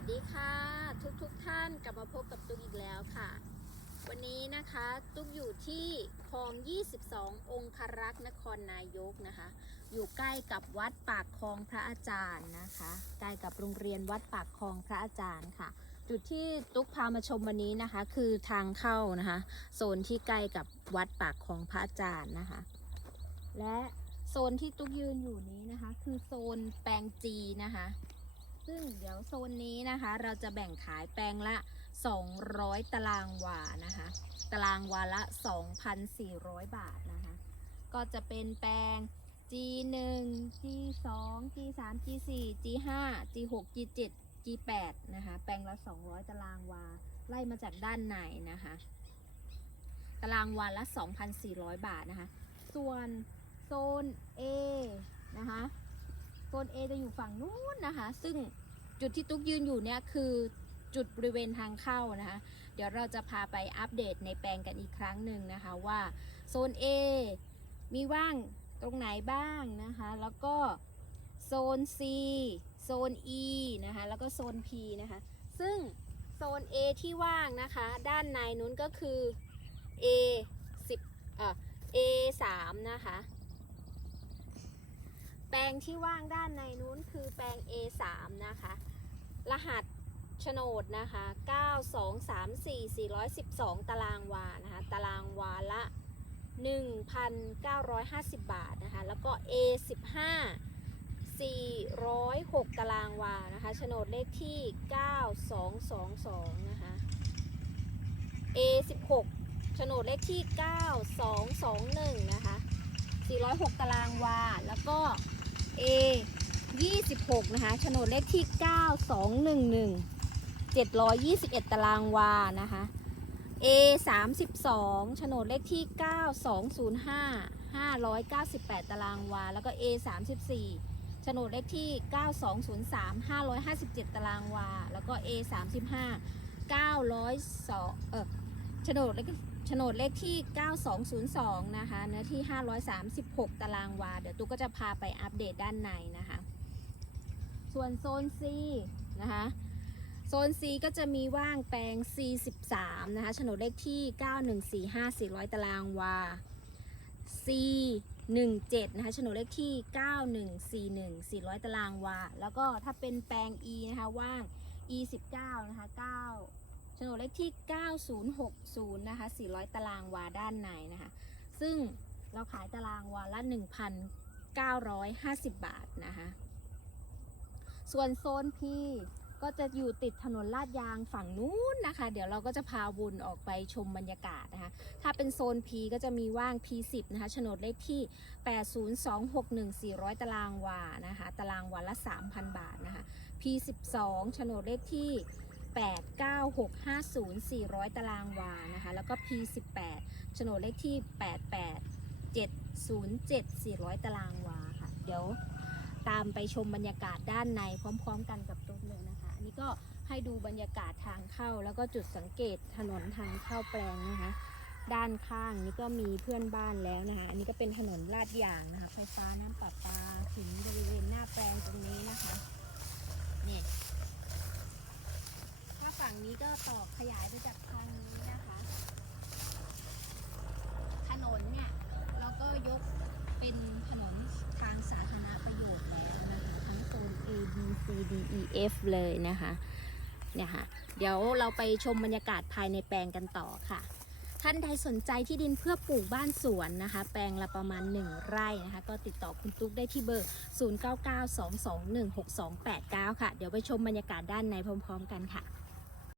วัสดีค่ะทุกทุกๆท่านกลับมาพบกับตุ๊กอีกแล้วค่ะ วันนี้นะคะตุ๊กอยู่ที่คลอง 22 องครักษ์นครนายกนะคะ อยู่ใกล้กับวัดปากคลองพระอาจารย์นะคะใกล้กับโรงเรียนวัดปากคลองพระอาจารย์ค่ะ จุดที่ตุ๊กพามาชมวันนี้นะคะ คือทางเข้านะคะโซนที่ใกล้กับวัดปากคลองพระอาจารย์นะคะ และโซนที่ตุ๊กยืนอยู่นี้นะคะ คือโซนแปลงจีนะคะ ซึ่งเดี๋ยวโซนนี้นะคะ เราจะแบ่งขายแปลงละ 200 ตารางวานะคะ ตารางวาละ 2,400 บาทนะคะ ก็จะเป็นแปลง G1 G2 G3 G4 G5 G6 G7 G8 นะคะ แปลงละ 200 ตารางวา ไล่มาจากด้านในนะคะ ตารางวาละ 2,400 บาทนะคะ ส่วนโซน A นะคะ โซน A จะอยู่ฝั่งนู้นนะคะ ซึ่งจุดที่ตุ๊กยืนอยู่เนี่ยคือจุดบริเวณทางเข้านะคะ เดี๋ยวเราจะพาไปอัปเดตในแปลงกันอีกครั้งหนึ่งนะคะว่าโซน A มีว่างตรงไหนบ้างนะคะ แล้วก็โซน C โซน E นะคะ แล้วก็โซน P นะคะ ซึ่งโซน A ที่ว่างนะคะ ด้านในนู้นก็คือ A 10เอ่อ A 3นะคะ แปลงที่ว่างด้านในนู้นคือแปลง A3 นะคะ รหัสโฉนดนะคะ 9234 412 ตารางวา นะคะ ตารางวาละ 1,950 บาทนะคะ แล้วก็ A15 406 ตารางวา นะคะโฉนดเลขที่ 9222 นะคะ A16 โฉนดเลขที่ 9221 นะคะ 406 ตารางวา แล้วก็ A 26 นะคะโฉนดเลขที่ 9211 721 ตารางวา นะคะ A 32โฉนดเลขที่ 9205 598 ตารางวา แล้วก็ A 34โฉนดเลขที่ 9203 557 ตารางวา แล้วก็ A 35 902เออโฉนดเลข โฉนดเลขที่ 9202 นะคะ เนื้อที่ 536 ตารางวา เดี๋ยวตุ๊กก็จะพาไปอัปเดตด้านในนะคะ ส่วนโซน C นะคะ โซน C ก็จะมีว่างแปลง C13 นะคะโฉนดเลขที่ 9145 400 ตารางวา C17 นะคะโฉนดเลขที่ 9141 400 ตารางวา แล้วก็ถ้าเป็นแปลง E นะคะ ว่าง E19 นะคะ 9 โฉนดเลขที่ 9060 นะคะ 400 ตารางวาด้านในนะคะ ซึ่งเราขายตารางวาละ 1,950 บาทนะคะ ส่วนโซน P ก็จะอยู่ติดถนนลาดยางฝั่งนู้นนะคะ เดี๋ยวเราก็จะพาวนออกไปชมบรรยากาศนะคะ ถ้าเป็นโซน P ก็จะมีว่าง P10 นะคะโฉนดเลขที่ 80261 400 ตารางวานะคะ ตารางวาละ 3,000 บาทนะคะ P12 โฉนดเลขที่ 89650 400 ตารางวานะคะ แล้วก็ P18 โฉนดเลขที่ 88707 400 ตารางวาค่ะ เดี๋ยวตามไปชมบรรยากาศด้านในพร้อม ๆ กันกับตุ๊กเลยนะคะ อันนี้ก็ให้ดูบรรยากาศทางเข้า แล้วก็จุดสังเกตถนนทางเข้าแปลงนะคะ ด้านข้างนี่ก็มีเพื่อนบ้านแล้วนะคะ อันนี้ก็เป็นถนนลาดยางนะคะ ไฟฟ้าน้ำประปาถึงบริเวณหน้าแปลงตรงนี้นะคะนี่ถ้าฝั่งนี้ ก็ต่อขยายไปจากทางนี้นะคะ ถนนเนี่ย เราก็ยกเป็นถนนทางสาธารณประโยชน์แล้วนะคะทั้งโซน A B C D E F เลยนะคะเนี่ยค่ะเดี๋ยวเราไปชมบรรยากาศภายในแปลงกันต่อค่ะ ท่านใดสนใจที่ดินเพื่อปลูกบ้านสวนนะคะ แปลงละประมาณ 1 ไร่นะคะ ก็ติดต่อคุณตุ๊กได้ที่เบอร์ 0992216289 ค่ะ เดี๋ยวไปชมบรรยากาศด้านในพร้อม ๆ กันค่ะ